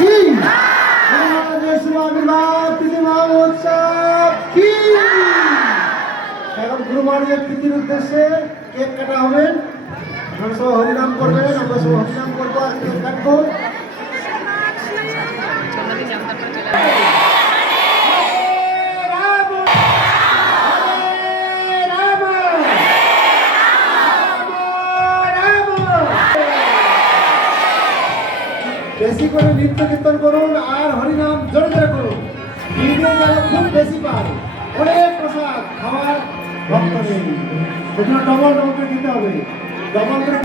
কি আবির্ভাব তিথি মহোৎসব কি। এখন গুরু মহারাজের তিথির উদ্দেশ্যে কেক কাটা হবে। আপনারা সব হরিনাম করবেন, আমরা সব হরিনাম করবো আর কেক কাটবো। বেশি করে নৃত্য কীর্তন করুন আর হরিনাম জোরে জোরে করুন। ভিডিও যেন খুব বেশি পায়, অনেক প্রসাদ খাওয়ার ভক্ত নেই, সেজন্য ডবল ডবল করে দিতে হবে। ডবল করে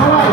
সবাই